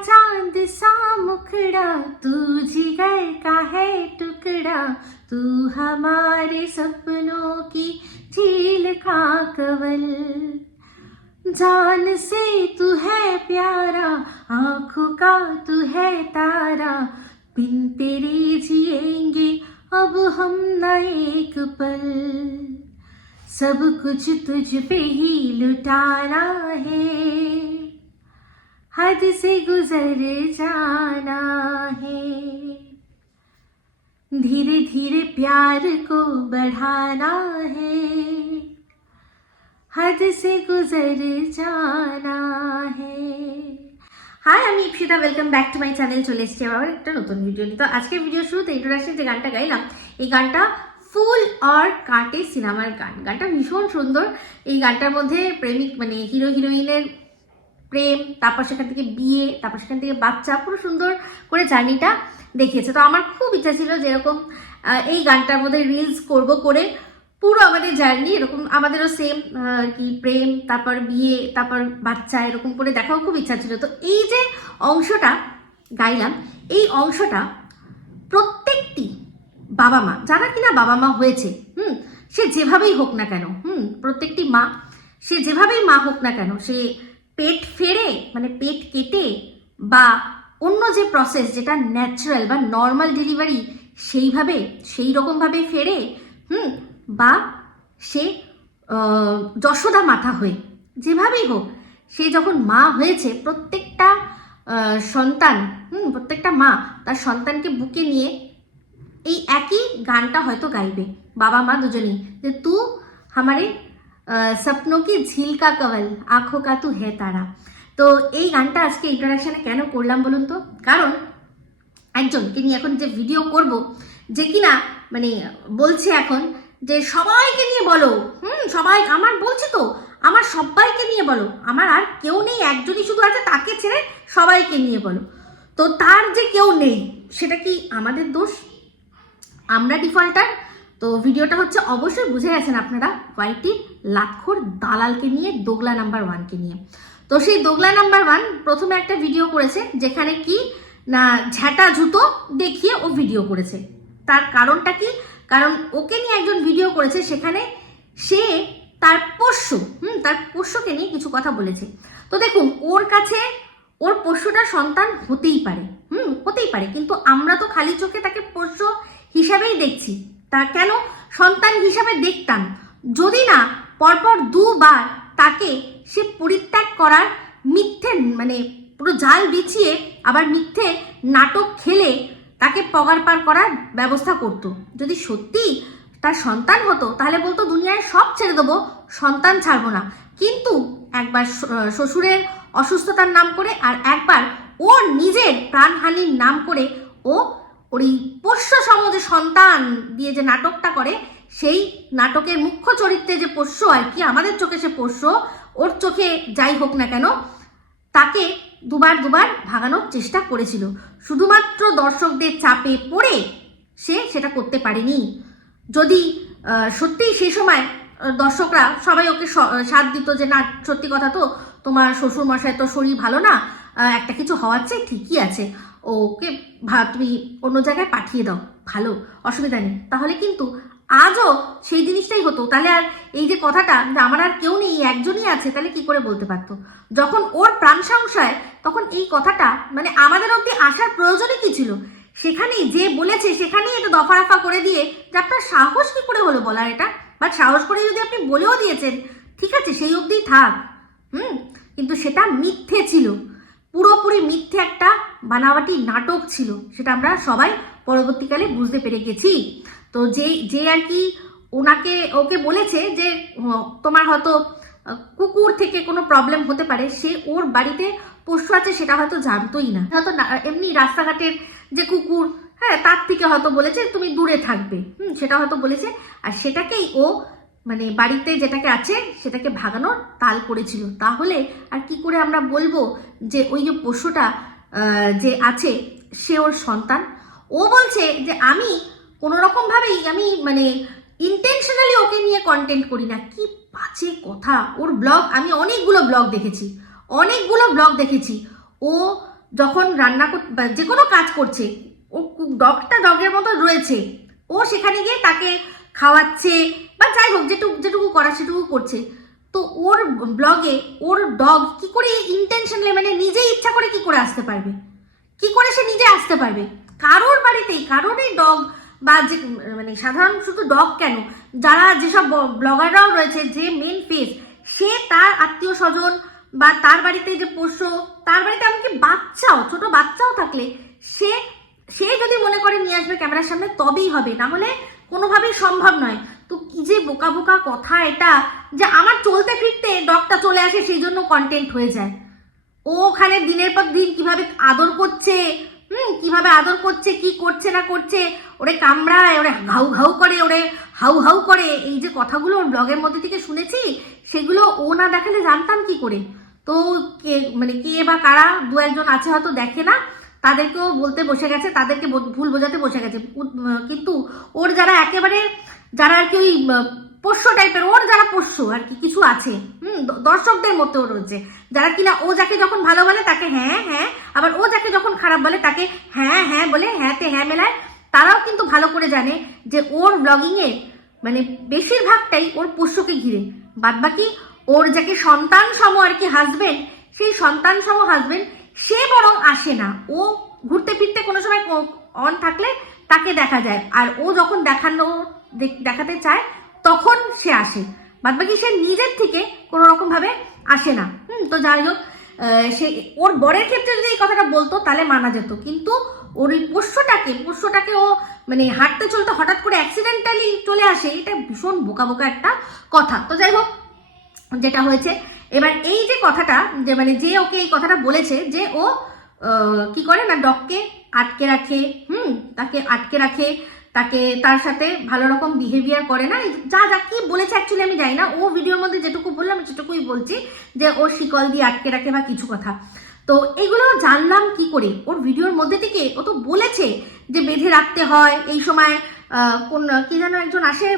चांद सा मुखड़ा, तू जिगर का है टुकड़ा, तू हमारे सपनों की झील का कंवल। जान से तू है प्यारा, आंखों का तू है तारा, बिन तेरे जिएंगे अब हम न एक पल। सब कुछ तुझ पे ही लुटाना है, हद से गुजर जाना है। धीरे धीरे प्यार को बढ़ाना है, हद से गुजर जाना है। হাই, আমি Ipsita, welcome back to my channel. চলে এসেছি আবার একটা নতুন ভিডিও নিয়ে। তো আজকের ভিডিও শুরুতে ইন্ট্রোডাকশন যে গানটা গাইলাম, এই গানটা ফুল অর কাটে সিনেমার গান। গানটা ভীষণ সুন্দর। এই গানটার মধ্যে প্রেমিক মানে হিরো হিরোইনের প্রেম, তারপর সেখান থেকে বিয়ে, তারপর সেখান থেকে বাচ্চা, পুরো সুন্দর করে জার্নিটা দেখিয়েছে। তো আমার খুব ইচ্ছা ছিল যেরকম এই গানটার মধ্যে রিলস করব, করে পুরো আমাদের জার্নি এরকম আমাদেরও সেম কি প্রেম, তারপর বিয়ে, তারপর বাচ্চা, এরকম করে দেখাও খুব ইচ্ছা ছিল। তো এই যে অংশটা গাইলাম, এই অংশটা প্রত্যেকটি বাবা মা, যারা কিনা বাবা মা হয়েছে, সে যেভাবেই হোক না কেন, প্রত্যেকটি মা, সে যেভাবেই মা হোক না কেন, সে পেট ফেড়ে মানে পেট কেটে বা অন্য যে প্রসেস যেটা ন্যাচারাল বা নর্মাল ডেলিভারি সেইভাবে সেই রকমভাবে ফেড়ে, বা সে যশোদা মাথা হয়ে যেভাবেই হোক, সে যখন মা হয়েছে, প্রত্যেকটা সন্তান, প্রত্যেকটা মা তার সন্তানকে বুকে নিয়ে এই একই গানটা হয়তো গাইবে, বাবা মা দুজনেই, যে তু হামারে স্বপ্নों की झील का कंवल, आँखों का तू है तारा। তো এই গানটা আজকে ইন্ট্রোডাকশনে কেন করলাম বলুন তো? কারণ একজনকে নিয়ে এখন যে ভিডিও করব, যে কিনা মানে বলছে এখন যে সবাইকে নিয়ে বলো, সবাই আমার বলছে, তো আমার সবাইকে নিয়ে বলো, আমার আর কেউ নেই, একজনই শুধু আছে, তাকে ছেড়ে সবাইকে নিয়ে বলো। তো তার যে কেউ নেই, সেটা কি আমাদের দোষ? আমরা ডিফল্টার? তো ভিডিওটা হচ্ছে, অবশ্যই বুঝে গেছেন আপনারা, ওয়াইটির লাক্ষর দালালকে নিয়ে, দোগলা নাম্বার 1কে নিয়ে। তো সেই দোগলা নাম্বার 1 প্রথমে একটা ভিডিও করেছে, যেখানে কি না ঝ্যাটা জুতো দেখিয়ে ও ভিডিও করেছে। তার কারণটা কি? কারণ ওকে নিয়ে একজন ভিডিও করেছে, সেখানে সে তার পোষ্যকে নিয়ে কিছু কথা বলেছে। তো দেখুন, ওর কাছে ওর পোষ্যটা সন্তান হতেই পারে, হতেই পারে, কিন্তু আমরা তো খালি চোখে তাকে পোষ্য হিসাবেই দেখছি। তা কেন সন্তান হিসাবে দেখতাম যদি না পরপর দুবার তাকে সে পরিত্যাগ করার মিথ্যে মানে পুরো জাল বিছিয়ে আবার মিথ্যে নাটক খেলে তাকে পগার পার করার ব্যবস্থা করত। যদি সত্যি তার সন্তান হতো, তাহলে বলতো দুনিয়ায় সব ছেড়ে দেবো, সন্তান ছাড়বো না। কিন্তু একবার শ্বশুরের অসুস্থতার নাম করে, আর একবার ওর নিজের প্রাণহানির নাম করে ও ওর এই পোষ্য সমাজে সন্তান দিয়ে যে নাটকটা করে, সেই নাটকের মুখ্য চরিত্রে যে পোষ্য আর কি, আমাদের চোখে সে পোষ্য, ওর চোখে যাই হোক না কেন, তাকে দুবার ভাগানোর চেষ্টা করেছিল। শুধুমাত্র দর্শকদের চাপে পড়ে সে সেটা করতে পারেনি। যদি সত্যিই সেই সময় দর্শকরা সবাই ওকে সাথ দিত যে না, সত্যি কথা তো, তোমার শ্বশুর মশাই তো শরীর ভালো না, একটা কিছু হওয়ার চেয়ে ঠিকই আছে, ওকে তুমি অন্য জায়গায় পাঠিয়ে দাও, ভালো, অসুবিধা নেই, তাহলে কিন্তু আজও সেই জিনিসটাই হতো। তাহলে আর এই যে কথাটা যে আমার আর কেউ নেই, একজনই আছে, তাহলে কি করে বলতে পারতো? যখন ওর প্রাণ সংশয়, তখন এই কথাটা মানে আমাদের অব্দি আসার প্রয়োজনই কি ছিল? সেখানেই যে বলেছে, সেখানেই এটা দফারফা করে দিয়ে যে আপনার সাহস কি করে হলো বলার এটা, বা সাহস করে যদি আপনি বলেও দিয়েছেন, ঠিক আছে, সেই অবধি থাক, কিন্তু সেটা মিথ্যে ছিল, পুরোপুরি মিথ্যে একটা বানাওয়াটি নাটক ছিল। সেটা আমরা সবাই পরবর্তীকালে বুঝতে পেরে গেছি। তো যে আর কি ওকে বলেছে যে তোমার হয়তো কুকুর থেকে কোনো প্রবলেম হতে পারে, সে ওর বাড়িতে পোষ্য আছে সেটা হয়তো জানতোই না, হয়তো এমনি রাস্তাঘাটের যে কুকুর, তার থেকে হয়তো বলেছে তুমি দূরে থাকবে, সেটা হয়তো বলেছে, আর সেটাকেই ও মানে বাড়িতে যেটাকে আছে সেটাকে ভাগানোর তাল করেছিল। তাহলে আর কি করে আমরা বলবো যে ওই যে পশুটা যে আছে সে ওর সন্তান? ও বলছে যে আমি কোনো রকমভাবেই আমি মানে ইন্টেনশনালি ওকে নিয়ে কন্টেন্ট করি না। কি বাজে কথা! ওর ব্লগ আমি অনেকগুলো ব্লগ দেখেছি, ও যখন রান্না যে কোনো কাজ করছে, ও ডগটা ডগের মতো রয়েছে, ও সেখানে গিয়ে তাকে খাওয়াচ্ছে বা যাই হোক যেটুকু করা সেটুকু করছে। তো ওর ব্লগে ওর ডগ কি করে ইন্টেনশনালি, মানে নিজেই ইচ্ছা করে কি করে আসতে পারবে, কি করে সে নিজে আসতে পারবে কারোর বাড়িতেই? কারোর এই ডগ বা যে মানে সাধারণ শুধু ডগ কেন, যারা যেসব ব্লগাররাও রয়েছে, যে মেন ফেস, সে তার আত্মীয় স্বজন বা তার বাড়িতে যে পোষ্য, তার বাড়িতে এমনকি বাচ্চাও, ছোট বাচ্চাও থাকলে সে সে যদি মনে করে নিয়ে আসবে ক্যামেরার সামনে তবেই হবে, না হলে কোনোভাবেই সম্ভব নয়। তো কি যে বোকা বোকা কথা এটা, যে আমার চলতে ফিরতে ডগটা চলে আসে সেই জন্য কন্টেন্ট হয়ে যায়। ও ওখানে দিনের পর দিন কিভাবে আদর করছে, কিভাবে আদর করছে, কি করছে না করছে, ওরে কামড়ায়, ওরে ঘাউ ঘাউ করে, ওরে হাউ হাউ করে, এই যে কথাগুলো ওর ব্লগের মধ্যে থেকে শুনেছি, সেগুলো ও না দেখালে জানতাম কি করে? তো কে মানে কে বা কারা দু একজন আছে হয়তো দেখে না, তাদেরকেও বলতে বসে গেছে, তাদেরকে ভুল বোঝাতে বসে গেছে। কিন্তু ওর যারা একেবারে, যারা আর কি ওই পোষ্য টাইপের, ওর যারা পোষ্য আর কি কিছু আছে, দর্শকদের মধ্যেও রয়েছে, যারা কিনা ও যাকে যখন ভালো বলে তাকে হ্যাঁ হ্যাঁ, আবার ও যাকে যখন খারাপ বলে তাকে হ্যাঁ হ্যাঁ বলে, হ্যাঁতে হ্যাঁ মেলায়। তারাও কিন্তু ভালো করে জানে যে ওর ব্লগিং এ মানে বেশিরভাগটাই ওর পোষ্যকে ঘিরে, বাদবাকি ওর যাকে সন্তান সম আর কি হাজবেন্ড, সেই সন্তান সম হাজবেন্ড সে বরং আসে না। ও ঘুরতে ফিরতে কোনো সময় অন থাকলে তাকে দেখা যায়, আর ও যখন দেখাতে চায় তখন সে আসে, বাদবাকি সে নিজের থেকে কোনো রকম ভাবে আসে না। তো যাই হোক, সে ওর বরের ক্ষেত্রে যদি এই কথাটা বলতো তাহলে মানা যেত, কিন্তু ওর ওই পোষ্যটাকে ও মানে হাঁটতে চলতে হঠাৎ করে অ্যাক্সিডেন্টালি চলে আসে, এটা ভীষণ বোকা বোকা একটা কথা। তো যাই হোক, যেটা হয়েছে এবার এই যে কথাটা, যে মানে যে ওকে এই কথাটা বলেছে যে ও কি করে না, ডগকে আটকে রাখে, তাকে আটকে রাখে, তাকে তার সাথে ভালো রকম বিহেভিয়ার করে না, যা যা কি বলেছে অ্যাকচুয়ালি আমি জানি না, ও ভিডিওর মধ্যে যেটুকু বললাম সেটুকুই বলছি, যে ও শিকল দিয়ে আটকে রাখে বা কিছু কথা। তো এগুলো জানলাম কি করে? ওর ভিডিওর মধ্যে থেকে ও তো বলেছে যে বেঁধে রাখতে হয়, এই সময় কোন কি যেন একজন আসে,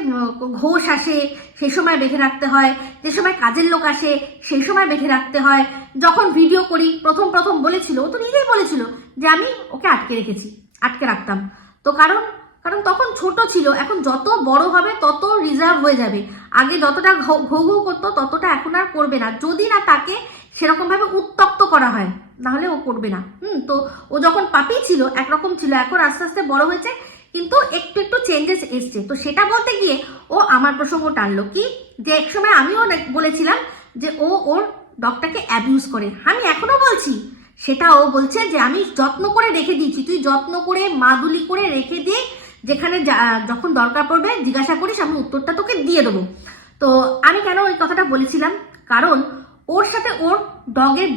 ঘোষ আসে, সেই সময় বেঁধে রাখতে হয়, যে সময় কাজের লোক আসে সেই সময় বেঁধে রাখতে হয়। যখন ভিডিও করি প্রথম বলেছিল, ও তো নিজেই বলেছিল যে আমি ওকে আটকে রাখতাম। তো কারণ তখন ছোট ছিল, এখন যত বড় হবে তত রিজার্ভ হয়ে যাবে, আগে যতটা ঘৌ ঘৌ করতো ততটা এখন আর করবে না, যদি না তাকে সেরকম ভাবে উত্তক্ত করা হয়, নাহলে ও করবে না। তো ও যখন পাপি ছিল একরকম ছিল, এখন আস্তে আস্তে বড় হয়েছে, কিন্তু একটু চেঞ্জেস এসছে। তো সেটা বলতে গিয়ে ও আমার প্রসঙ্গ টানলো কি, যে একসময় আমিও বলেছিলাম যে ও ওর ডগটাকে অ্যাবিউজ করে, আমি এখনো বলছি সেটা। ও বলছে যে আমি যত্ন করে রেখে দিয়েছি, তুই যত্ন করে মাদুলি করে রেখে দিয়ে যেখানে যখন দরকার পড়বে জিজ্ঞাসা করিস, আমি উত্তরটা তোকে দিয়ে দেবো। তো আমি কেন ওই কথাটা বলেছিলাম, কারণ ওর সাথে ওর ডগের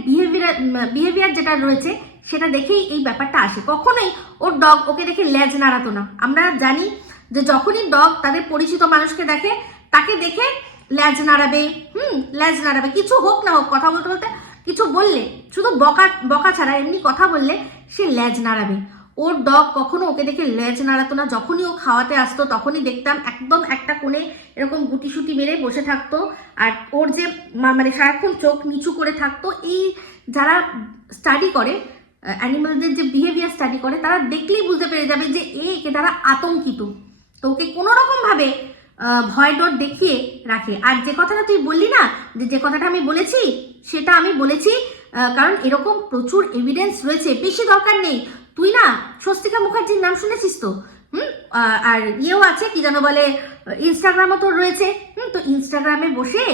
বিহেভিয়ার যেটা রয়েছে সেটা দেখেই এই ব্যাপারটা আসে। কখনোই ওর ডগ ওকে দেখে লেজ নাড়াতো না। আমরা জানি যে যখনই ডগ তাদের পরিচিত মানুষকে দেখে, তাকে দেখে লেজ নাড়াবে, লেজ নাড়াবে, কিছু হোক না হোক, কথা বলতে বলতে কিছু বললে, শুধু বকা ছাড়া এমনি কথা বললে সে লেজ নাড়াবে। ওর ডগ কখনো ওকে দেখে লেজ নাড়াতো না। যখনই ও খাওয়াতে আসতো তখনই দেখতাম একদম একটা কোণে এরকম গুটি মেরে বসে থাকতো, আর ওর যে মানে সারাক্ষণ চোখ নিচু করে থাকতো। এই যারা স্টাডি করে অ্যানিমালদের, যে বিহেভিয়ার স্টাডি করে, তারা দেখলেই বুঝতে পেরে যাবে যে একে তারা আতঙ্কিত। তো ওকে কোনো রকম ভাবে ভয় ডর দেখিয়ে রাখে। আর যে কথাটা তুই বললি না, যে কথাটা আমি বলেছি, সেটা আমি বলেছি কারণ এরকম প্রচুর এভিডেন্স রয়েছে, বেশি দরকার নেই। তুই না স্বস্তিকা মুখার্জির নাম শুনেছিস তো? আর ইয়েও আছে, কি যেন বলে, ইনস্টাগ্রামও তো রয়েছে। তো ইনস্টাগ্রামে বসে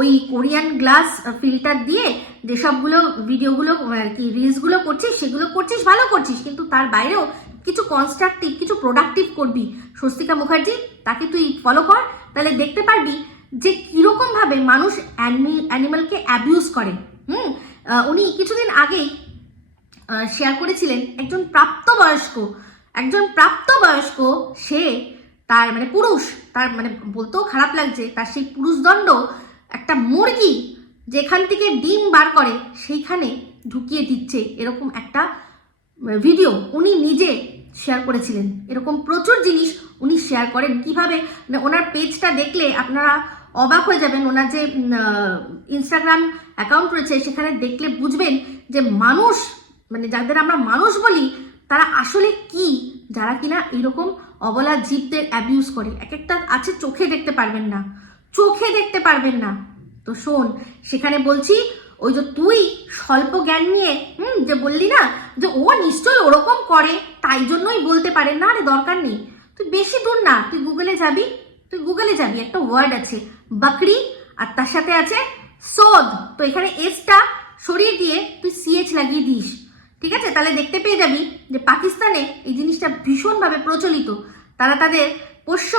ওই কোরিয়ান গ্লাস ফিল্টার দিয়ে যেসবগুলো ভিডিওগুলো আর কি রিলসগুলো করছিস, সেগুলো করছিস, ভালো করছিস, কিন্তু তার বাইরেও কিছু কনস্ট্রাকটিভ, কিছু প্রোডাক্টিভ করবি। স্বস্তিকা মুখার্জি, তাকে তুই ফলো কর, তাহলে দেখতে পারবি যে কিরকম ভাবে মানুষ অ্যানিমালকে অ্যাবিউজ করে। উনি কিছুদিন আগেই শেয়ার করেছিলেন একজন প্রাপ্তবয়স্ক সে, তার মানে পুরুষ, তার মানে বলতেও খারাপ লাগছে, তার সেই পুরুষদণ্ড একটা মুরগি যেখান থেকে ডিম বার করে সেইখানে ঢুকিয়ে দিচ্ছে, এরকম একটা ভিডিও উনি নিজে শেয়ার করেছিলেন। এরকম প্রচুর জিনিস উনি শেয়ার করেন। কিভাবে ওনার পেজটা দেখলে আপনারা অবাক হয়ে যাবেন। ওনার যে ইনস্টাগ্রাম অ্যাকাউন্ট রয়েছে সেখানে দেখলে বুঝবেন যে মানুষ মানে যাদের আমরা মানুষ বলি তারা আসলে কি, যারা কিনা এরকম অবলা জীবদের অ্যাবিউজ করে। এক একটা আছে চোখে দেখতে পারবেন না, চোখে দেখতে পারবেন না। তো শোন, সেখানে বলছি ওই যে তুই স্বল্প জ্ঞান নিয়ে যে বললি না যে ও নিশ্চয়ই ওরকম করে তাই জন্যই বলতে পারে, না রে দরকার নেই। তুই বেশি দূর না, তুই গুগলে যাবি, একটা ওয়ার্ড আছে বাকরি আর তার সাথে আছে সোদ। তো এখানে এসটা সরিয়ে দিয়ে তুই সিএচ লাগিয়ে দিস, ঠিক আছে? তাহলে দেখতে পেয়ে যাবি যে পাকিস্তানে এই জিনিসটা ভীষণভাবে প্রচলিত। তারা তাদের পোষ্য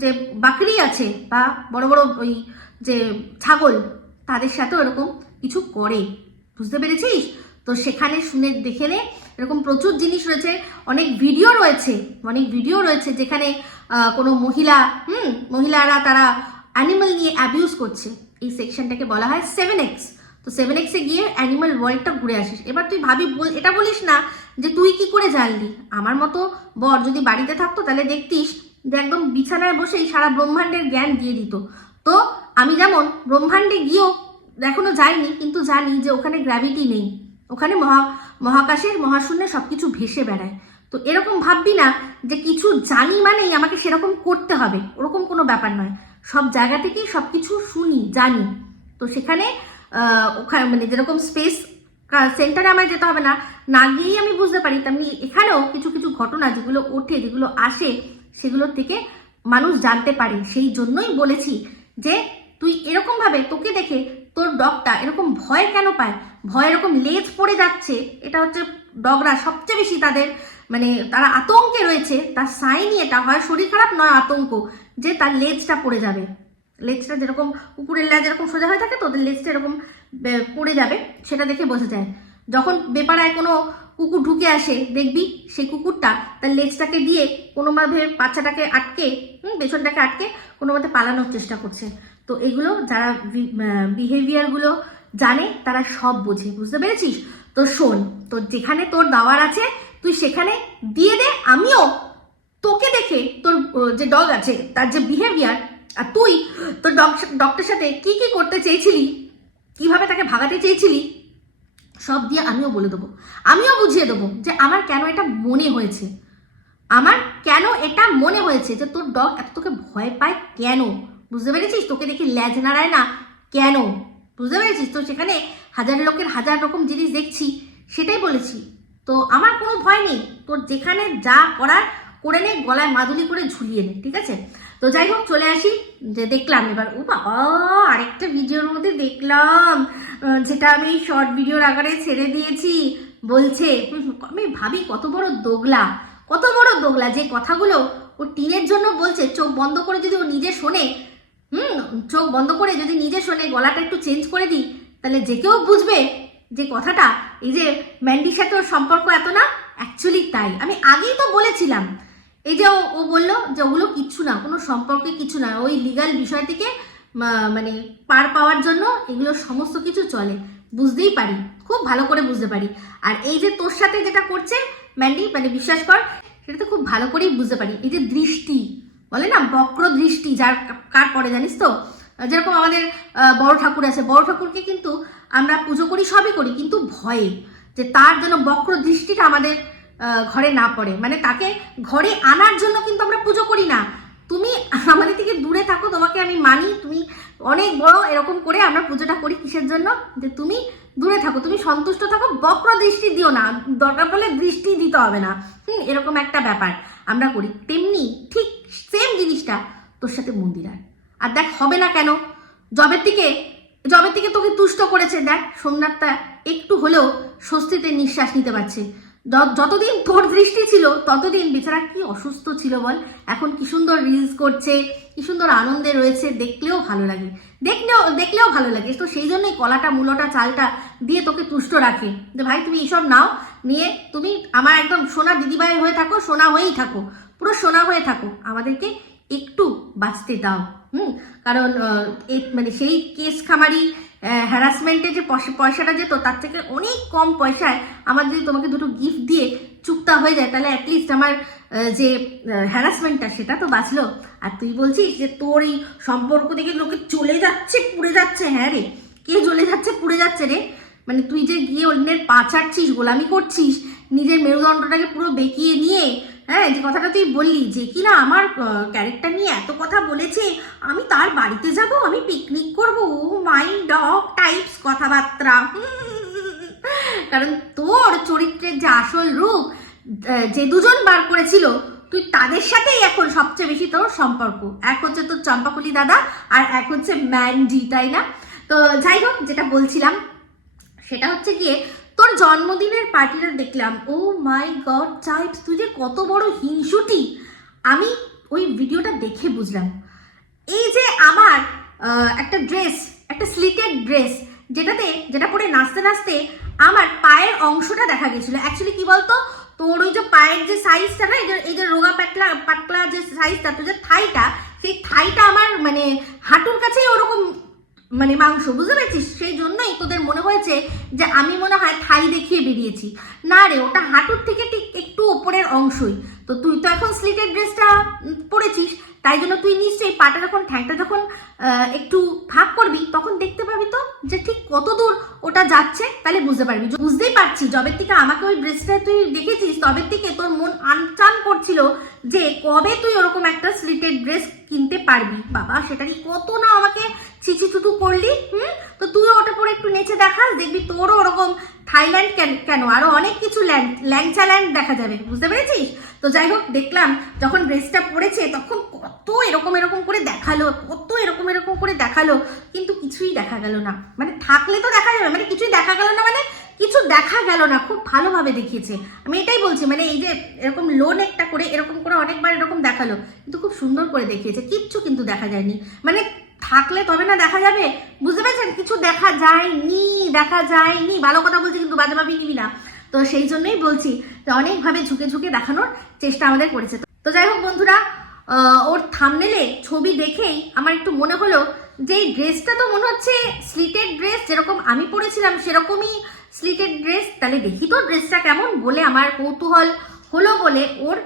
যে বাকরি আছে বা বড় বড় ওই যে ছাগল, তাদের সাথেও এরকম কিছু করে, বুঝতে পেরেছিস? তো সেখানে শুনে দেখে নে, এরকম প্রচুর জিনিস রয়েছে, অনেক ভিডিও রয়েছে যেখানে কোনো মহিলারা তারা অ্যানিমাল নিয়ে অ্যাবিউজ করছে। এই সেকশনটাকে বলা হয় 7X। তো 7X-এ গিয়ে অ্যানিমাল ওয়ার্ল্ডটা ঘুরে আসিস। এবার তুই এটা বলিস না যে তুই কি করে জানলি। আমার মতো বর যদি বাড়িতে থাকতো তাহলে দেখতিস যে একদম বিছানায় বসেই সারা ব্রহ্মাণ্ডের জ্ঞান দিয়ে দিত। তো আমি যেমন ব্রহ্মাণ্ডে গিয়েও এখনো যাইনি, কিন্তু জানি যে ওখানে গ্র্যাভিটি নেই, ওখানে মহাকাশের মহাশূন্যে সবকিছু ভেসে বেড়ায়। তো এরকম ভাববি না যে কিছু জানি মানেই আমাকে সেরকম করতে হবে, ওরকম কোনো ব্যাপার নয়। সব জায়গা থেকেই সবকিছু জানি। তো সেখানে ওখানে মানে যেরকম স্পেস সেন্টারে আমায় যেতে হবে না, না গিয়েই আমি বুঝতে পারি, তেমনি এখানেও কিছু কিছু ঘটনা যেগুলো ওঠে, যেগুলো আসে, সেগুলোর থেকে মানুষ জানতে পারে। সেই জন্যই বলেছি যে তুই এরকম ভাবে তোকে দেখে তোর ডগটা এরকম ভয় কেন পায়, ভয় এরকম লেজ পড়ে যাচ্ছে, এটা হচ্ছে ডগরা সবচেয়ে বেশি তাদের মানে তারা আতঙ্কে রয়েছে। তার সাইনই এটা, হয় শরীর খারাপ নয় আতঙ্ক, যে তার লেজটা পড়ে যাবে। লেজটা যেরকম কুকুরের লেজ এরকম সোজা হয়ে থাকে, তো ওদের লেজটা এরকম পড়ে যাবে, সেটা দেখে বোঝা যায়। যখন বেপাড়ায় কোনো কুকুর ঢুকে আসে দেখবি সেই কুকুরটা তার লেজটাকে দিয়ে কোনোভাবে বাচ্চাটাকে আটকে পেছনটাকে আটকে কোনোভাবে পালানোর চেষ্টা করছে। তো এগুলো যারা বিহেভিয়ারগুলো জানে তারা সব বোঝে, বুঝতে পেরেছিস? তো শোন, তো যেখানে তোর দাওয়ার আছে তুই সেখানে দিয়ে দে। আমিও তোকে দেখে তোর যে ডগ আছে তার যে বিহেভিয়ার, আর তুই তোর ডগটার সাথে কি কি করতে চেয়েছিলি, কিভাবে তাকে ভাগাতে চেয়েছিলি, সব দিয়ে আমিও বলে দেবো, আমিও বুঝিয়ে দেবো যে আমার কেন এটা মনে হয়েছে যে তোর ডগ এত তোকে ভয় পায় কেন, বুঝতে পেরেছিস? তোকে দেখে ল্যাজ নাড়ায় না কেন, বুঝতে পেরেছিস? তো সেখানে হাজার লোকের হাজার রকম জিনিস দেখছি, সেটাই বলেছি। তো আমার কোনো ভয় নেই, তোর যেখানে যা করার করে নে, গলায় মাদুলি করে ঝুলিয়ে নে, ঠিক আছে? তো যাই হোক, চলে আসি যে দেখলাম এবার ও বাবা আরেকটা ভিডিওর মধ্যে দেখলাম, যেটা আমি শর্ট ভিডিওর আকারে ছেড়ে দিয়েছি। বলছে আমি ভাবি কত বড় দোগলা, যে কথাগুলো ও টিনের জন্য বলছে, চোখ বন্ধ করে যদি ও নিজে শোনে, চোখ বন্ধ করে যদি নিজে শোনে, গলাটা একটু চেঞ্জ করে দিই, তাহলে যে কেউ বুঝবে যে কথাটা এই যে ম্যান্ডির সাথে ওর সম্পর্ক এত না। অ্যাকচুয়ালি তাই, আমি আগেই তো বলেছিলাম। এই যে ও বললো যে ওগুলো কিচ্ছু না, কোনো সম্পর্কে কিছু না, ওই লিগাল বিষয় থেকে মানে পার পাওয়ার জন্য এগুলো সমস্ত কিছু চলে, বুঝতেই পারি, খুব ভালো করে বুঝতে পারি। আর এই যে তোর সাথে যেটা করছে ম্যান্ডি, মানে বিশ্বাস কর সেটা তো খুব ভালো করেই বুঝতে পারি। এই যে দৃষ্টি বলে না, বক্র দৃষ্টি যার কার পরে জানিস তো, যেরকম আমাদের বড় ঠাকুর আছে, বড় ঠাকুরকে কিন্তু আমরা পুজো করি, সবই করি, কিন্তু ভয়ে যে তার জন্য বক্র দৃষ্টিটা আমাদের ঘরে না পড়ে, মানে তাকে ঘরে আনার জন্য কিন্তু আমরা পুজো করি না। তুমি আমাদের থেকে দূরে থাকো, তোমাকে আমি মানি, তুমি অনেক বড়, এরকম করে আমরা পুজোটা করি। কিসের জন্য? যে তুমি দূরে থাকো, তুমি সন্তুষ্ট থাকো, বক্র দৃষ্টি দিও না, দরকার পড়লে দৃষ্টি দিতে হবে না, এরকম একটা ব্যাপার আমরা করি। তেমনি ঠিক সেম জিনিসটা তোর সাথে মন্দিরার। আর দেখ হবে না কেন, জবের থেকে তোকে তুষ্ট করেছে, দেখ সোমনাথটা একটু হলেও স্বস্তিতে নিঃশ্বাস নিতে পারছে। যতদিন তোর দৃষ্টি ছিল ততদিন বেচারা কি অসুস্থ ছিল বল, এখন কি সুন্দর রিলস করছে, কি সুন্দর আনন্দে রয়েছে, দেখলেও ভালো লাগে। তো সেই জন্যই কলাটা মূলটা চালটা দিয়ে তোকে তুষ্ট রাখে, যে ভাই তুমি এইসব নাও, নিয়ে তুমি আমার একদম সোনা দিদিভাই হয়ে থাকো, সোনা হয়েই থাকো, পুরো সোনা হয়ে থাকো, আমাদেরকে একটু বাঁচতে দাও। কারণ মানে সেই কেস খামারি হ্যারাসমেন্টে যে পয়সাটা যেত, তার থেকে অনেক কম পয়সায় আমার যদি তোমাকে দুটো গিফট দিয়ে চুক্তা হয়ে যায়, তাহলে অ্যাটলিস্ট আমার যে হ্যারাসমেন্টটা সেটা তো বাঁচলো। আর তুই বলছিস যে তোর এই সম্পর্ক থেকে লোকে চলে যাচ্ছে পুড়ে যাচ্ছে। হ্যাঁ রে, কে জ্বলে যাচ্ছে পুড়ে যাচ্ছে রে? মানে তুই যে গিয়ে অন্যের পা চাটছিস, গোলামি করছিস, নিজের মেরুদণ্ডটাকে পুরো বেঁকিয়ে নিয়ে, হ্যাঁ, যে কথাটা তুই বললি যে কি না আমার ক্যারেক্টার নিয়ে এত কথা বলেছে, আমি তার বাড়িতে যাব, আমি পিকনিক করব, ও মাই ডগ টাইপস কথাবার্তা। কারণ তোর চরিত্রের যে আসল রূপ যে দুজন বার করেছিল, তুই তাদের সাথেই এখন সবচেয়ে বেশি তোর সম্পর্ক। এক হচ্ছে তোর চম্পাকলি দাদা আর এক হচ্ছে ম্যান্ডি, তাই না? তো যাই হোক, যেটা বলছিলাম সেটা হচ্ছে গিয়ে তোর জন্মদিনের পার্টিটা দেখলাম। ও মাই গড চাইল্ড, তুই যে কত বড় হিংসুটি আমি ওই ভিডিওটা দেখে বুঝলাম। এই যে আমার একটা ড্রেস, একটা স্লিটেড ড্রেস, যেটা পরে নাচতে নাচতে আমার পায়ের অংশটা দেখা গেছিল। অ্যাকচুয়ালি কি বলতো, তোর ওই যে পায়ের যে সাইজটা না, এই যে রোগা পাতলা যে সাইজটা, তোর যে থাইটা, সেই থাইটা আমার মানে হাঁটুর কাছেই ওরকম মানে মাংস, বুঝতে পেরেছিস? সেই জন্যই তোদের মনে হয়েছে যে আমি মনে হয় থাই দেখিয়ে বেরিয়েছি। না রে, ওটা হাঁটুর থেকে ঠিক একটু ওপরের অংশই। তো তুই তো এখন স্লিটেড ড্রেসটা পরেছিস, তাই জন্য তুই নিশ্চয়ই পাটা যখন, ঠ্যাংটা যখন একটু ফাঁক করবি, তখন দেখতে পাবি তো যে ঠিক কত দূর ওটা যাচ্ছে, তাহলে বুঝতে পারবি। বুঝতেই পারছি যবের থেকে আমাকে ওই ড্রেসটা তুই দেখেছিস, তবের থেকে তোর মন আনচান করছিল যে কবে তুই ওরকম একটা স্লিটেড ড্রেস কিনতে পারবি। বাবা, সেটারই কত না আমাকে ছিচি ছুটু করলি। তো তুইও ওটা পরে একটু নেচে দেখাস, দেখবি তোরও ওরকম থাইল্যান্ড কেন আরো অনেক কিছু ল্যাংচা ল্যান্ড দেখা যাবে, বুঝতে পেরেছিস? তো যাই হোক, দেখলাম যখন ড্রেসটা পরেছে তখন কত এরকম করে দেখালো, কত এরকম করে দেখালো, কিন্তু কিছুই দেখা গেল না। মানে থাকলে তো দেখা যাবে, মানে কিছুই দেখা গেল না, মানে কিছু দেখা গেল না। খুব ভালোভাবে দেখিয়েছে, আমি এটাই বলছি। মানে এই যে এরকম লো নেকটা করে এরকম করে অনেকবার এরকম দেখালো, কিন্তু খুব সুন্দর করে দেখিয়েছে, কিচ্ছু কিন্তু দেখা যায়নি। মানে থাকলে তবে না দেখা যাবে, বুঝতে পেরেছেন? কিছু দেখা যায়নি। ভালো কথা বলছি, কিন্তু বাজে ভাবি নিবি না। তো সেই জন্যই বলছি যে অনেকভাবে ঝুঁকে দেখানোর চেষ্টা আমাদের করেছে। তো যাই হোক বন্ধুরা, ওর থাম্বনেলে ছবি দেখেই আমার একটু মনে হলো যে এই ড্রেসটা তো মনে হচ্ছে স্লিটেড ড্রেস, যেরকম আমি পরেছিলাম সেরকমই স্লিটেড ড্রেস। তাহলে দেখি তো ড্রেসটা কেমন, বলে আমার কৌতূহল হলো বলে ওর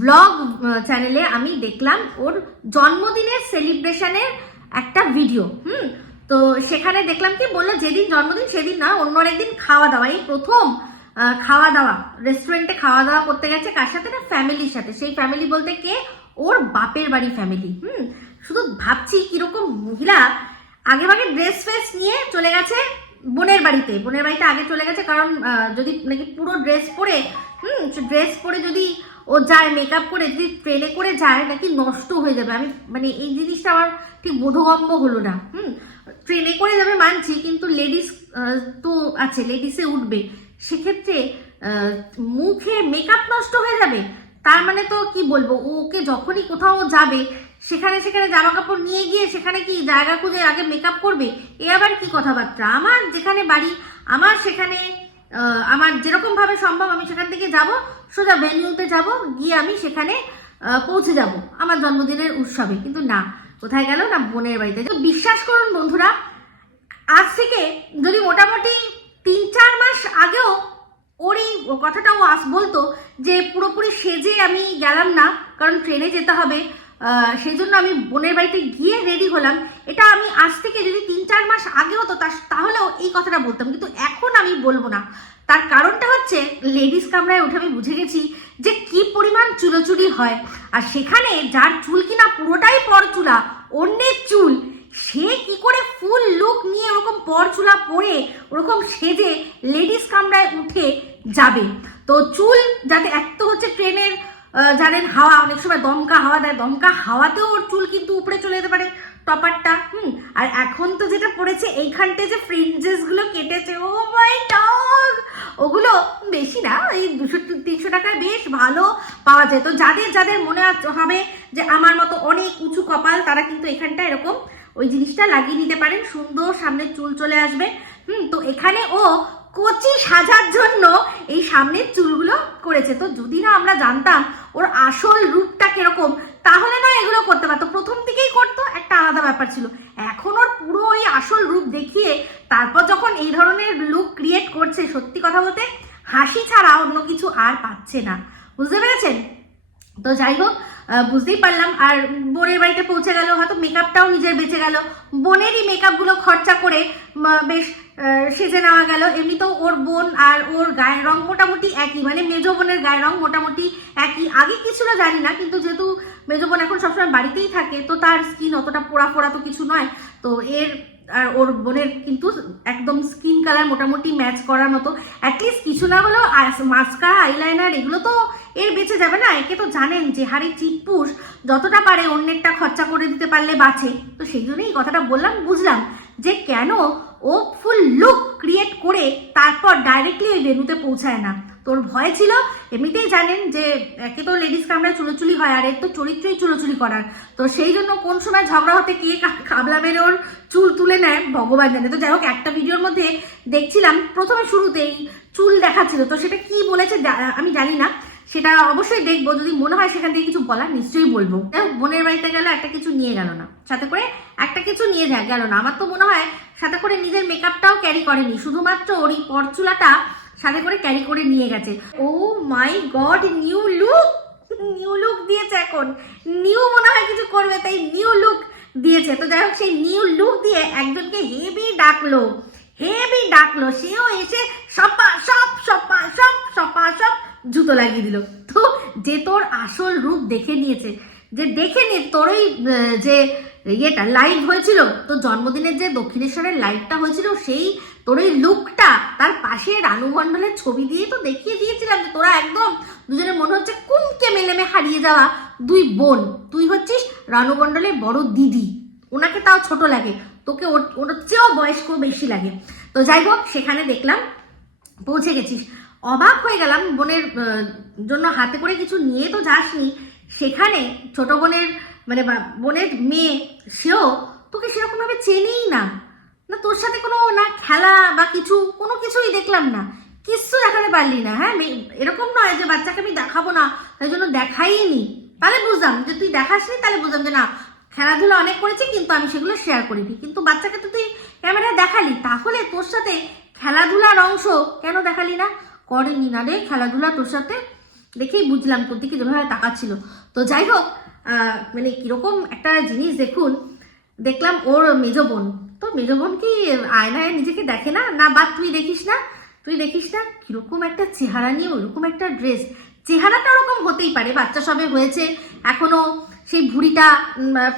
ব্লগ চ্যানেলে আমি দেখলাম ওর জন্মদিনের সেলিব্রেশনের একটা ভিডিও। তো সেখানে দেখলাম কি বললো, যেদিন জন্মদিন সেদিন না, অন্য একদিন খাওয়া দাওয়া, এই প্রথম খাওয়া দাওয়া রেস্টুরেন্টে খাওয়া দাওয়া করতে গেছে। কার সাথে না, ফ্যামিলির সাথে। সেই ফ্যামিলি বলতে কে, ওর বাপের বাড়ি ফ্যামিলি। শুধু ভাবছি কিরকম মহিলা, আগে ড্রেস ফ্রেস নিয়ে চলে গেছে বোনের বাড়িতে আগে চলে গেছে। কারণ যদি নাকি পুরো ড্রেস পরে যদি ও যায়, মেকআপ করে যদি ট্রেনে করে যায়, নাকি নষ্ট হয়ে যাবে। আমি মানে এই জিনিসটা আমার ঠিক বোধগম্য হলো না। ট্রেনে করে যাবে মানছি, কিন্তু লেডিস তো আছে, লেডিসে উঠবে, সেক্ষেত্রে মুখে মেকআপ নষ্ট হয়ে যাবে। তার মানে তো কি বলবো, ওকে যখনই কোথাও যাবে সেখানে জামা কাপড় নিয়ে গিয়ে সেখানে কি জায়গা খুঁজে আগে মেকআপ করবে, এ আবার কি কথাবার্তা? আমার যেখানে বাড়ি, আমার সেখানে আমার যেরকম ভাবে সম্ভব আমি সেখান থেকে যাব, সোজা ভেন্যুতে যাব, গিয়ে আমি সেখানে পৌঁছে যাব আমার জন্মদিনের উৎসবে। কিন্তু না, কোথায় গেল না, বোনের বাড়িতে। তো বিশ্বাস করুন বন্ধুরা, আজ থেকে যদি মোটামুটি 3-4 মাস আগেও ওর এই কথাটাও বলতো যে পুরোপুরি সেজে আমি গেলাম না, কারণ ট্রেনে যেতে হবে, সেই জন্য আমি বোনের বাড়িতে গিয়ে রেডি হলাম, এটা আমি আজ থেকে যদি 3-4 মাস আগে হতো তাহলেও এই কথাটা বলতাম। কিন্তু এখন আমি বলবো না। তার কারণটা হচ্ছে, লেডিস কামরায় উঠে আমি বুঝে গেছি যে কি পরিমাণ চুলোচুরি হয়। আর সেখানে যার চুল কিনা পুরোটাই পরচুলা, অন্যের চুল, সে কি করে ফুল লুক নিয়ে ওরকম পরচুলা পরে ওরকম সেজে লেডিস কামরায় উঠে যাবে? তো চুল যাতে, এক তো হচ্ছে ট্রেনের জানেন হাওয়া অনেক সময় দমকা হাওয়া দেয়, দমকা হাওয়াতেও ওর চুল কিন্তু উপরে চলে যেতে পারে, টপারটা। আর এখন তো যেটা পড়েছে, এইখানটা যে ফ্রিঞ্জেস গুলো কেটেছে, ও মাই গড, ওগুলো বেশি না, এই 200-300 টাকায় বেশ ভালো পাওয়া যায়। তো যাদের মনে হবে যে আমার মতো অনেক উঁচু কপাল, তারা কিন্তু এখানটা এরকম ওই জিনিসটা লাগিয়ে নিতে পারেন, সুন্দর সামনে চুল চলে আসবে। তো এখানে ও কচি সাজার জন্য এই সামনের চুলগুলো করেছে। তো যদি না আমরা জানতাম ওর আসল রূপটা কিরকম, তাহলে না এগুলো করতে পারতো, প্রথম থেকেই করতো, একটা আলাদা ব্যাপার ছিল। এখন ওর পুরো ওই আসল রূপ দেখিয়ে তারপর যখন এই ধরনের লুক ক্রিয়েট করছে, সত্যি কথা বলতে হাসি ছাড়া অন্য কিছু আর পাচ্ছে না, বুঝতে পেরেছেন? তো যাই হোক, বুঝতেই পারলাম। আর বোনের বাড়িতে পৌঁছে গেল, হয়তো মেকআপটাও নিজের বেঁচে গেল, বোনেরই মেকআপগুলো খরচা করে বেশ সেজে নেওয়া গেল। এমনি তো ওর বোন আর ওর গায়ের রং মোটামুটি একই, মানে মেজো বোনের গায়ের রং মোটামুটি একই। আগে কিছুটা জানি না, কিন্তু যেহেতু মেজো বোন এখন সবসময় বাড়িতেই থাকে, তো তার স্কিন অতটা পোড়া পোড়া তো কিছু নয়। তো এর আর ওর বোনের কিন্তু একদম স্কিন কালার মোটামুটি ম্যাচ করার মতো। অ্যাটলিস্ট কিছু না হলেও মাস্কারা আইলাইনার এগুলো তো এর বেঁচে যাবে না। একে তো জানেন যে হাড়ি চিপ্পুস, যতটা পারে অন্যেরটা খরচা করে দিতে পারলে বাঁচে। তো সেই জন্যই এই কথাটা বললাম, বুঝলাম যে কেন ও ফুল লুক ক্রিয়েট করে তারপর ডাইরেক্টলি ওই ভেন্যুতে পৌঁছায় না। তোর ভয় ছিল, এমনিতেই জানেন যে একে তো লেডিস কামরায় চুলোচুলি হয়, আর এর তো চরিত্রই চুলোচুলি করার। তো সেই জন্য কোন সময় ঝগড়া হতে কে কাবলা মেরে ওর চুল তুলে নেয় ভগবান জানে। তো যাই হোক, একটা ভিডিওর মধ্যে দেখছিলাম প্রথমে শুরুতেই চুল দেখাচ্ছিল, তো সেটা কি বলেছে আমি জানি না, সেটা অবশ্যই দেখবো। যদি মনে হয় সেখান থেকে কিছু বলার নিশ্চয়ই বলবো। বোনের বাড়িতে গেল, একটা কিছু নিয়ে গেল না, সাথে করে একটা কিছু নিয়ে গেল না। আমার তো মনে হয় সাথে করে নিজের মেকআপটাও ক্যারি করেনি, শুধুমাত্র ওর এই পরচুলাটা সাথে করে ক্যারি করে নিয়ে গেছে। ও মাই গড, নিউ লুক দিয়েছে। এখন নিউ মনে হয় কিছু করবে, তাই নিউ লুক দিয়েছে। তো যাই হোক, সেই নিউ লুক দিয়ে একজনকে হেভি ডাকলো, সেও এসে সপা সপ জুতো লাগিয়ে দিল। তো যে তোর আসল রূপ দেখে নিয়েছে, যে দেখে নিয়ে তোর ওই যে ইয়েটা লাইভ হয়েছিল, তো জন্মদিনের যে দক্ষিণেশ্বরের লাইভটা হয়েছিল, সেই তোর ওই লুকটা তার পাশে রানু মণ্ডলের ছবি দিয়ে তো দেখিয়ে দিয়েছিলাম যে তোরা একদম দুজনে মনে হচ্ছে কুমকে মেলেমে হারিয়ে যাওয়া দুই বোন। তুই হচ্ছিস রানু মণ্ডলের বড় দিদি, ওনাকে তাও ছোট লাগে, তোকে ওর চেয়েও বয়স্ক বেশি লাগে। তো যাই হোক, সেখানে দেখলাম পৌঁছে গেছিস। অবাক হয়ে গেলাম, বোনের জন্য হাতে করে কিছু নিয়ে তো যাসনি, সেখানে ছোট বোনের মানে বোনের মেয়ে, সেও তোকে সেরকম ভাবে চেনেই না, না তোর সাথে কোনো না খেলা বা কিছু, কোনো কিছুই দেখলাম না, কিচ্ছু দেখাতে পারলি না। হ্যাঁ, এরকম নয় যে বাচ্চাকে আমি দেখাবো না তাই জন্য দেখাইনি, তাহলে বুঝলাম যে তুই দেখাসনি, তাহলে বুঝলাম যে না খেলাধুলা অনেক করেছি, কিন্তু আমি সেগুলো শেয়ার করিনি। কিন্তু বাচ্চাকে তো তুই ক্যামেরায় দেখালি, তাহলে তোর সাথে খেলাধুলার অংশ কেন দেখালি না? করেনি না রে খেলাধুলা তোর সাথে, দেখেই বুঝলাম তোর দিকে যেভাবে তাকাচ্ছিল। তো যাই হোক, মানে কিরকম একটা জিনিস দেখলাম ওর মেজো বোন। তো মেজো বোন কি আয়নায় নিজেকে দেখে না? না বা তুই দেখিস না কিরকম একটা চেহারা নিয়ে ওইরকম একটা ড্রেস। চেহারাটা ওরকম হতেই পারে, বাচ্চা সবে হয়েছে, এখনো সেই ভুঁড়িটা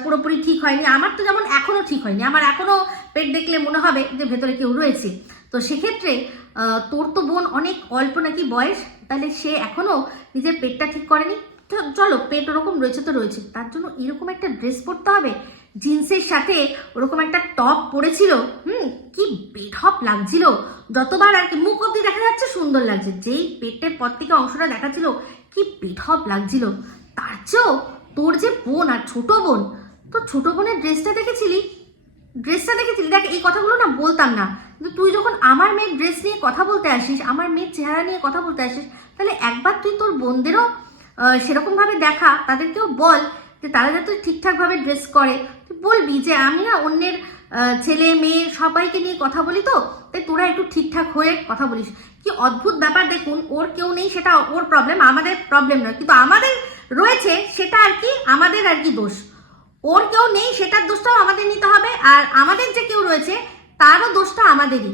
পুরোপুরি ঠিক হয়নি। আমার তো যেমন এখনো ঠিক হয়নি, আমার এখনো পেট দেখলে মনে হবে যে ভেতরে কেউ রয়েছে। তো সেক্ষেত্রে তোর তো বোন অনেক অল্প নাকি বয়স, তাহলে সে এখনো নিজের পেটটা ঠিক করেনি। চলো পেট ওরকম রয়েছে তো রয়েছে, তার জন্য এরকম একটা ড্রেস পরতে হবে? জিন্সের সাথে ওরকম একটা টপ পরেছিল, কি বেঢপ লাগছিল। যতবার আর কি মুখ অব্দি দেখা যাচ্ছে সুন্দর লাগছে, যেই পেটের পর থেকে অংশটা দেখাচ্ছিল কি বেঢপ লাগছিল। তার চেয়েও তোর যে বোন আর ছোট বোন, তো ছোট বোনের ড্রেসটা দেখেছিলি? দেখ, এই কথাগুলো না বলতাম না, কিন্তু তুই যখন আমার মেয়ের ড্রেস নিয়ে কথা বলতে আসিস, আমার মেয়ের চেহারা নিয়ে কথা বলতে আসিস, তাহলে একবার তুই তোর বোনদেরও সেরকমভাবে দেখা, তাদেরকেও বল যে তারা যাতে ঠিকঠাকভাবে ড্রেস করে। তুই বলবি যে আমি না অন্যের ছেলে মেয়ে সবাইকে নিয়ে কথা বলি, তো তাই তোরা একটু ঠিকঠাক হয়ে কথা বলিস। কি অদ্ভুত ব্যাপার দেখুন, ওর কেউ নেই সেটা ওর প্রবলেম, আমাদের প্রবলেম নয়, কিন্তু আমাদের রয়েছে সেটা আর কি আমাদের আর কি দোষ। ওর কেউ নেই সেটার দোষটাও আমাদের নিতে হবে, আর আমাদের যে কেউ রয়েছে তারও দোষটা আমাদেরই।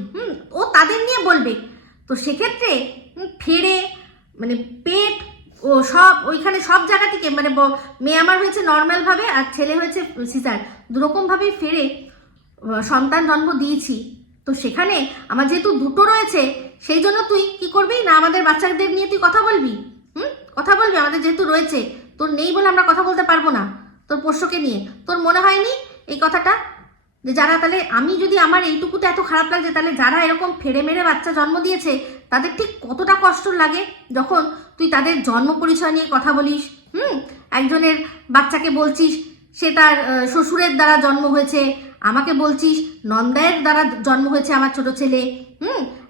ও তাদের নিয়ে বলবে। তো সেক্ষেত্রে ফেরে মানে পেট ও সব ওইখানে সব জায়গা থেকে, মানে মেয়ে আমার হয়েছে নর্মালভাবে আর ছেলে হয়েছে সিজার, দুরকমভাবেই ফেরে সন্তান জন্ম দিয়েছি। তো সেখানে আমার যেহেতু দুটো রয়েছে, সেই জন্য তুই কি করবি না আমাদের বাচ্চাদের নিয়ে তুই কথা বলবি, কথা বলবি। আমাদের যেহেতু রয়েছে, তোর নেই বলে আমরা কথা বলতে পারবো না তোর পোষ্যকে নিয়ে। তোর মনে হয়নি এই কথাটা যে যারা, তাহলে আমি যদি আমার এইটুকুতে এত খারাপ লাগছে, তাহলে যারা এরকম ফেরে মেরে বাচ্চা জন্ম দিয়েছে তাদের ঠিক কতটা কষ্ট লাগে যখন তুই তাদের জন্ম পরিচয় নিয়ে কথা বলিস। একজনের বাচ্চাকে বলছিস সে তার শ্বশুরের দ্বারা জন্ম হয়েছে, আমাকে বলছিস নন্দায়ের দ্বারা জন্ম হয়েছে আমার ছোট ছেলে।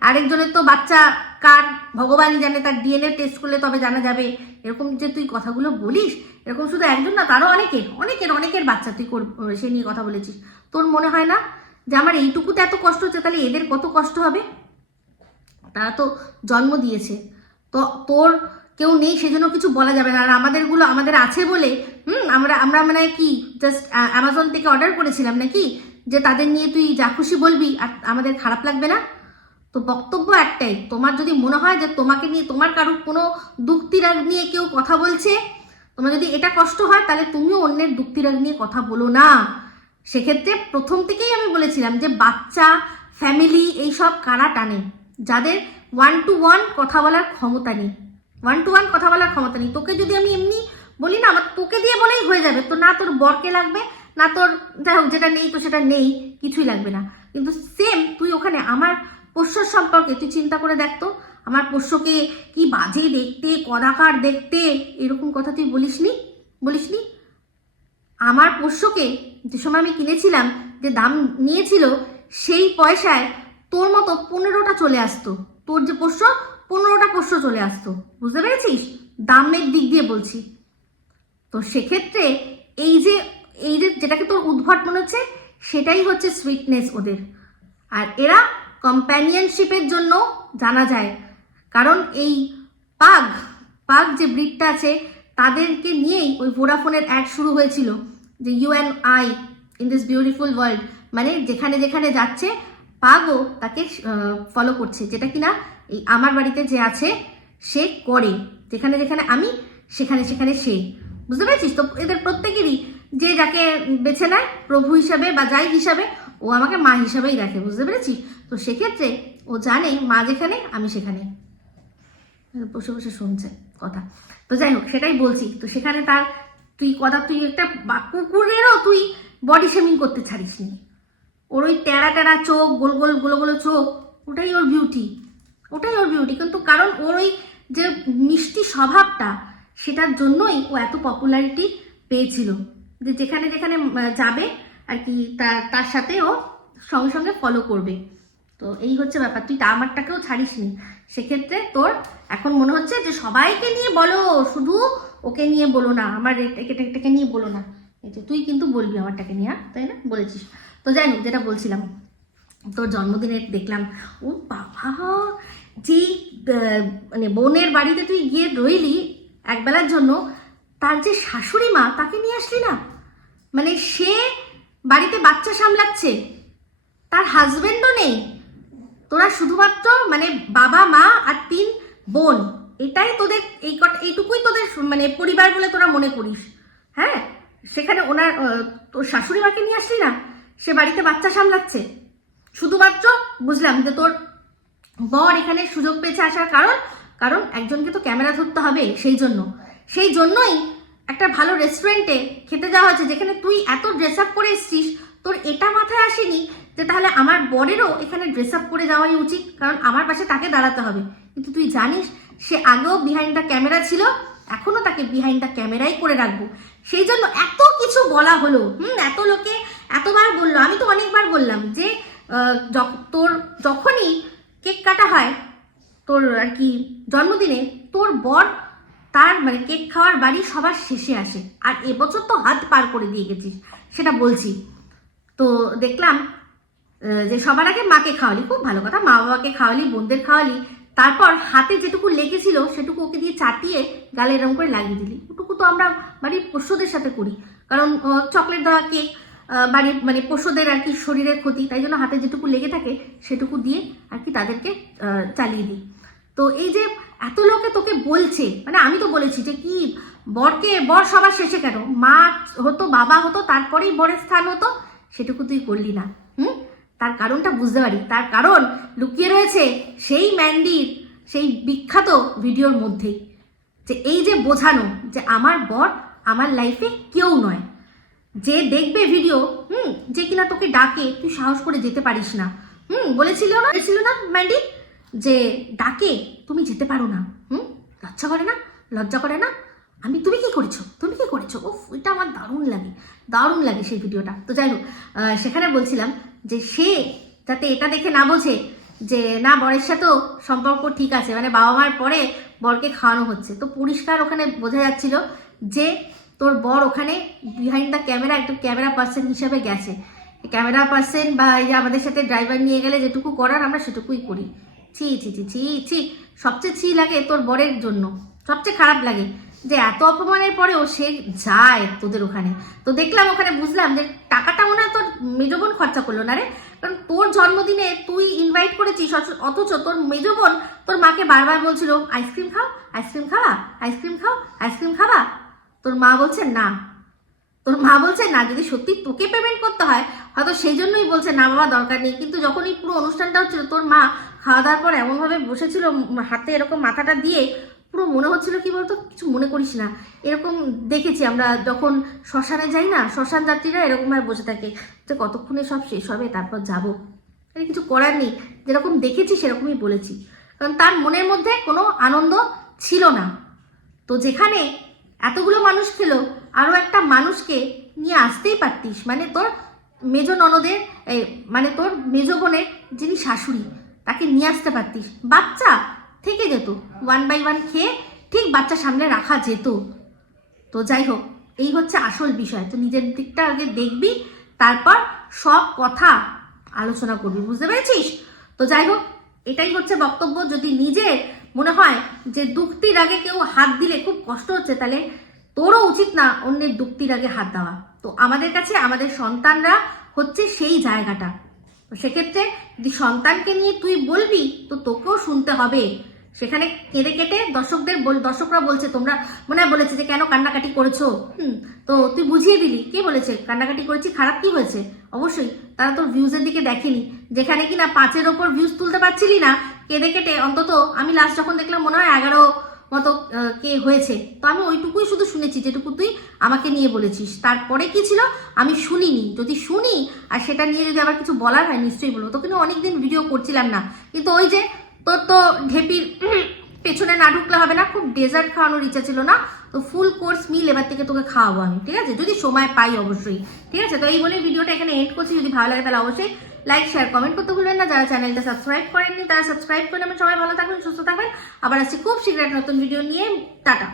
আরেকজনের তো বাচ্চা কার ভগবানই জানে, তার ডিএনএ টেস্ট করলে তবে জানা যাবে। এরকম যে তুই কথাগুলো বলিস, এরকম শুধু একজন না, তারও অনেকের বাচ্চা তুই সে নিয়ে কথা বলেছিস। তোর মনে হয় না যে আমার এইটুকুতে এত কষ্ট হচ্ছে, তাহলে এদের কত কষ্ট হবে? তারা তো জন্ম দিয়েছে। তো তোর কেউ নেই সেজন্য কিছু বলা যাবে না, আর আমাদেরগুলো আমাদের আছে বলে আমরা মানে কি জাস্ট অ্যামাজন থেকে অর্ডার করেছিলাম নাকি যে তাদের নিয়ে তুই যা খুশি বলবি আর আমাদের খারাপ লাগবে না? তো বক্তব্য একটাই, তোমার যদি মনে হয় যে তোমাকে নিয়ে তোমার কারোর কোনো দুঃখতিরাগ নিয়ে কেউ কথা বলছে, তোমার যদি এটা কষ্ট হয়, তাহলে তুমিও অন্যের দুঃখতিরাগ নিয়ে কথা বলো না। সেক্ষেত্রে প্রথম থেকেই আমি বলেছিলাম যে বাচ্চা, ফ্যামিলি এইসব কারা টানে? যাদের 1 to 1 কথা বলার ক্ষমতা নেই, 1 to 1 কথা বলার ক্ষমতা নেই। তোকে যদি আমি এমনি বলি না, আমার তোকে দিয়ে বলেই হয়ে যাবে, তো না তোর বরকে লাগবে, না তোর যাই হোক যেটা নেই তো সেটা নেই, কিছুই লাগবে না। কিন্তু সেম তুই ওখানে আমার পোষ্যর সম্পর্কে তুই চিন্তা করে দেখতো, আমার পোষ্যকে কি বাজে দেখতে, কদাকার দেখতে, এরকম কথা তুই বলিসনি। আমার পোষ্যকে যে সময় আমি কিনেছিলাম, যে দাম নিয়েছিল, সেই পয়সায় তোর মতো 15টা চলে আসতো, তোর যে পোষ্য 15টা পোষ্য চলে আসতো, বুঝতে পেরেছিস? দামের দিক দিয়ে বলছি। তো সেক্ষেত্রে এই যে যেটাকে তোর উদ্ভট মনে হচ্ছে, সেটাই হচ্ছে সুইটনেস ওদের। আর এরা কম্প্যানিয়নশিপের জন্য জানা যায়, কারণ এই পাগ যে ব্রিডটা আছে, তাদেরকে নিয়েই ওই ভোডাফোনের অ্যাড শুরু হয়েছিল, যে you and I in this beautiful world. মানে যেখানে যেখানে যাচ্ছে পাগও তাকে ফলো করছে, যেটা কিনা এই আমার বাড়িতে যে আছে সে করে, যেখানে যেখানে আমি সেখানে সেখানে সে, বুঝতে পেরেছিস? তো এদের প্রত্যেকেরই যে যাকে বেছে নেয় প্রভু হিসাবে বা যাই হিসাবে, ও আমাকে মা হিসাবেই দেখে, বুঝতে পেরেছিস? তো সেক্ষেত্রে ও জানে মা যেখানে আমি সেখানে। বসে বসে শুনছে কথা, তো যাই হোক সেটাই বলছি। তো সেখানে তার তুই একটা কুকুরেরও তুই বডি শেমিং করতে ছাড়িসনি। ওর ওই টেরা চোখ, গোল গোল চোখ, ওটাই ওর বিউটি। কিন্তু কারণ ওর ওই যে মিষ্টি স্বভাবটা, সেটার জন্যই ও এত পপুলারিটি পেয়েছিল, যে যেখানে যেখানে যাবে আর কি তার সাথে ও সঙ্গে সঙ্গে ফলো করবে। তো এই হচ্ছে ব্যাপার, তুই আমারটাকেও ছাড়িসনি। সেক্ষেত্রে তোর এখন মনে হচ্ছে যে সবাইকে নিয়ে বলো, শুধু ওকে নিয়ে বলো না, আমার এটাকে নিয়ে বলো না। এই যে তুই কিন্তু বলবি আমারটাকে নিয়ে, তাই না? বলেছিস। তো যাই হোক, যেটা বলছিলাম, তোর জন্মদিনে দেখলাম, ও বাবা, যেই মানে বোনের বাড়িতে তুই গিয়ে রইলি একবেলার জন্য, তার যে শাশুড়ি মা, তাকে নিয়ে আসলি না? মানে সে বাড়িতে বাচ্চা সামলাচ্ছে, তার হাজবেন্ডও নেই, তোরা শুধুমাত্র মানে বাবা, মা আর 3 বোন, এটাই তোদের এইটুকুই তোদের মানে পরিবার বলে তোরা মনে করিস। হ্যাঁ, সেখানে তোর শাশুড়ি মাকে নিয়ে আসলি না? সে বাড়িতে বাচ্চা সামলাচ্ছে। শুধুমাত্র বুঝলাম যে তোর বর এখানে সুযোগ পেয়েছে আসার কারণ একজনকে তো ক্যামেরা ধরতে হবে, সেই জন্যই একটা ভালো রেস্টুরেন্টে খেতে যাওয়া হয়েছে, যেখানে তুই এত ড্রেস আপ করে এসছিস। তোর এটা মাথায় আসেনি যে তাহলে আমার বরেরও এখানে ড্রেস আপ করে যাওয়াই উচিত, কারণ আমার পাশে তাকে দাঁড়াতে হবে। কিন্তু তুই জানিস সে আগেও বিহাইন্ড দ্য ক্যামেরা ছিল, এখনো তাকে বিহাইন্ড দ্য ক্যামেরাই করে রাখবো। সেই জন্য এত কিছু বলা হলো, এত লোকে এতবার বললো, আমি তো অনেকবার বললাম যে তোর যখনই কেক কাটা হয় তোর আর কি জন্মদিনে, তোর বর তার মানে কেক খাওয়ার বাড়ি সবার শেষে আসে। আর এবছর তো হাত পার করে দিয়ে গেছিস, সেটা বলছি। তো দেখলাম যে সবার আগে মাকে খাওয়ালি, খুব ভালো কথা, মা বাবাকে খাওয়ালি, বোনদের খাওয়ালি, তারপর হাতে যেটুকু লেগেছিল সেটুকু ওকে দিয়ে চাটিয়ে গালে এরকম করে লাগিয়ে দিলি। ওটুকু তো আমরা বাড়ির পোষ্যদের সাথে করি, কারণ চকলেট দেওয়া কেক বাড়ির মানে পোষ্যদের আর কি শরীরের ক্ষতি, তাই জন্য হাতে যেটুকু লেগে থাকে সেটুকু দিয়ে আর কি তাদেরকে চালিয়ে দিই। তো এই যে এত লোকে তোকে বলছে, মানে আমি তো বলেছি যে কি বর সবার শেষে কেন, মা হতো, বাবা হতো, তারপরেই বরের স্থান হতো, সেটুকু তুই করলি না। তার কারণটা বুঝতে পারি, তার কারণ লুকিয়ে রয়েছে সেই ম্যান্ডির সেই বিখ্যাত ভিডিওর মধ্যেই, যে এই যে বোঝানো যে আমার বর আমার লাইফে কেউ নয়। যে দেখবে ভিডিও, যে কিনা তোকে ডাকে, তুই সাহস করে যেতে পারিস না। বলেছিল না ম্যান্ডি, যে ডাকে তুমি যেতে পারো না, লজ্জা করে না। তুমি কি করেছো? ওফ, এটা আমার দারুণ লাগে সেই ভিডিওটা। তো যাই হোক, সেখানে বলছিলাম যে সে যাতে এটা দেখে না বোঝে যে না, বরের সাথেও সম্পর্ক ঠিক আছে, মানে বাবা মার পরে বরকে খাওয়ানো হচ্ছে। তো পরিষ্কার ওখানে বোঝা যাচ্ছিল যে তোর বর ওখানে বিহাইন্ড দ্য ক্যামেরা একটা ক্যামেরা পার্সন হিসাবে গেছে। ক্যামেরা পার্সন বা এই যে আমাদের সাথে ড্রাইভার নিয়ে গেলে যেটুকু করার আমরা সেটুকুই করি। ছি, সবচেয়ে ছি লাগে তোর বরের জন্য, সবচেয়ে খারাপ লাগে যে এত অপমানের পরেও সে যায় তোদের ওখানে। তো দেখলাম ওখানে, বুঝলাম যে টাকাটা মনে হয় তোর মেজো বোন খরচা করলো না রে? কারণ তোর জন্মদিনে তুই ইনভাইট করেছিস, অথচ তোর মেজো বোন তোর মাকে বারবার বলছিল আইসক্রিম খাও, আইসক্রিম খাওয়া, আইসক্রিম খাও, আইসক্রিম খাওয়া। তোর মা বলছে না, তোর মা বলছে না। যদি সত্যি তোকে পেমেন্ট করতে হয় হয়তো সেই জন্যই বলছে না বাবা দরকার নেই। কিন্তু যখন এই পুরো অনুষ্ঠানটা হচ্ছিল তোর মা খাওয়া দাওয়ার পর এমনভাবে বসেছিল, হাতে এরকম মাথাটা দিয়ে, পুরো মনে হচ্ছিল কি বলতো, কিছু মনে করিস না। এরকম দেখেছি আমরা যখন শ্মশানে যাই না, শ্মশান যাত্রীরা এরকমভাবে বসে থাকে যে কতক্ষণে সব শেষ হবে তারপর যাবো। কিছু করার নেই, যেরকম দেখেছি সেরকমই বলেছি, কারণ তার মনের মধ্যে কোনো আনন্দ ছিল না। তো যেখানে এতগুলো মানুষ ছিল, আরও একটা মানুষকে নিয়ে আসতেই পারতিস, মানে তোর মেজো ননদের মানে তোর মেজো বোনের যিনি শাশুড়ি, তাকে নিয়ে আসতে পারতিস। বাচ্চা থেকে যেত, 1 by 1 খেয়ে ঠিক বাচ্চা সামনে রাখা যেত। তো যাই হোক, এই হচ্ছে আসল বিষয়। তো নিজের দিকটা আগে দেখবি, তারপর সব কথা আলোচনা করবি, বুঝতে পেরেছিস? তো যাই হোক, এটাই হচ্ছে বক্তব্য। যদি নিজের মনে হয় যে দুঃখটির আগে কেউ হাত দিলে খুব কষ্ট হচ্ছে, তাহলে তোরও উচিত না অন্যের দুঃখটির আগে হাত দেওয়া। তো আমাদের কাছে আমাদের সন্তানরা হচ্ছে সেই জায়গাটা। সেক্ষেত্রে যদি সন্তানকে নিয়ে তুই বলবি তো তোকেও শুনতে হবে। সেখানে কেঁদে কেটে দর্শকরা বলছে, তোমরা মনে হয় বলেছে যে কেন কান্নাকাটি করেছো, তো তুই বুঝিয়ে দিলি। কে বলেছে কান্নাকাটি করেছি? খারাপ কি হয়েছে? অবশ্যই তারা তোর ভিউজের দিকে দেখেনি। যেখানে কিনা 5-এর ওপর ভিউজ তুলতে পারছিলি না, কেঁদে কেটে অন্তত আমি লাস্ট যখন দেখলাম মনে হয় 11 মতো কে হয়েছে। তো আমি ওইটুকুই শুধু শুনেছি যেটুকু তুই আমাকে নিয়ে বলেছিস। তারপরে কি ছিল আমি শুনিনি। যদি শুনি আর সেটা নিয়ে যদি আবার কিছু বলার হয় নিশ্চয়ই বলবো। তো কিন্তু অনেকদিন ভিডিও করছিলাম না, কিন্তু ওই যে তোর তো ঢেপির পেছনে না ঢুকলে হবে না, খুব ডেজার্ট খাওয়ানোর ইচ্ছা ছিল না। তো ফুল কোর্স মিল এবার থেকে তোকে খাওয়াবো আমি, ঠিক আছে? যদি সময় পাই অবশ্যই, ঠিক আছে? তো এই বলে ভিডিওটা এখানে এন্ড করছি। যদি ভালো লাগে তাহলে অবশ্যই লাইক শেয়ার কমেন্ট করতে ভুলবেন না। যারা চ্যানেলটা সাবস্ক্রাইব করেননি তারা সাবস্ক্রাইব করে নেবেন। সবাই ভালো থাকবেন, সুস্থ থাকবেন। আবার আসছি খুব শীঘ্র একটা নতুন ভিডিও নিয়ে। টাটা।